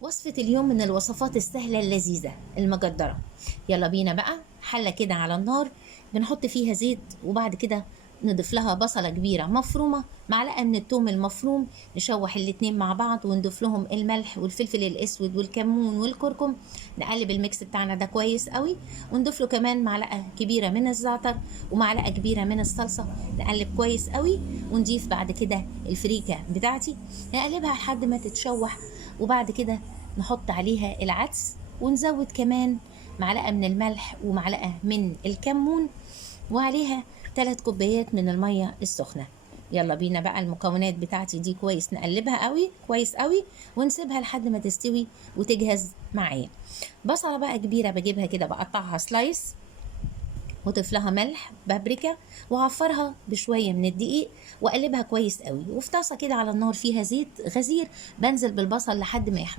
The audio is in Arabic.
وصفة اليوم من الوصفات السهلة اللذيذة المجدرة. يلا بينا بقى حلة كده على النار، بنحط فيها زيت وبعد كده نضيف لها بصلة كبيرة مفرومة، معلقة من التوم المفروم، نشوح الاتنين مع بعض ونضيف لهم الملح والفلفل الاسود والكمون والكركم. نقلب الميكس بتاعنا ده كويس قوي، ونضيف له كمان معلقة كبيرة من الزعتر ومعلقة كبيرة من الصلصة. نقلب كويس قوي ونضيف بعد كده الفريكة بتاعتي، نقلبها لحد ما تتشوح، وبعد كده نحط عليها العدس ونزود كمان معلقة من الملح ومعلقة من الكمون، وعليها 3 كوبايات من المية السخنة. يلا بينا بقى المكونات بتاعتي دي كويس نقلبها قوي كويس قوي ونسيبها لحد ما تستوي وتجهز معايا. بصلة بقى كبيرة بجيبها كده بقطعها سلايس، وضيف لها ملح بابريكا، وعفرها بشويه من الدقيق واقلبها كويس قوي، وفي طاسه كده على النار فيها زيت غزير بنزل بالبصل لحد ما يحمر.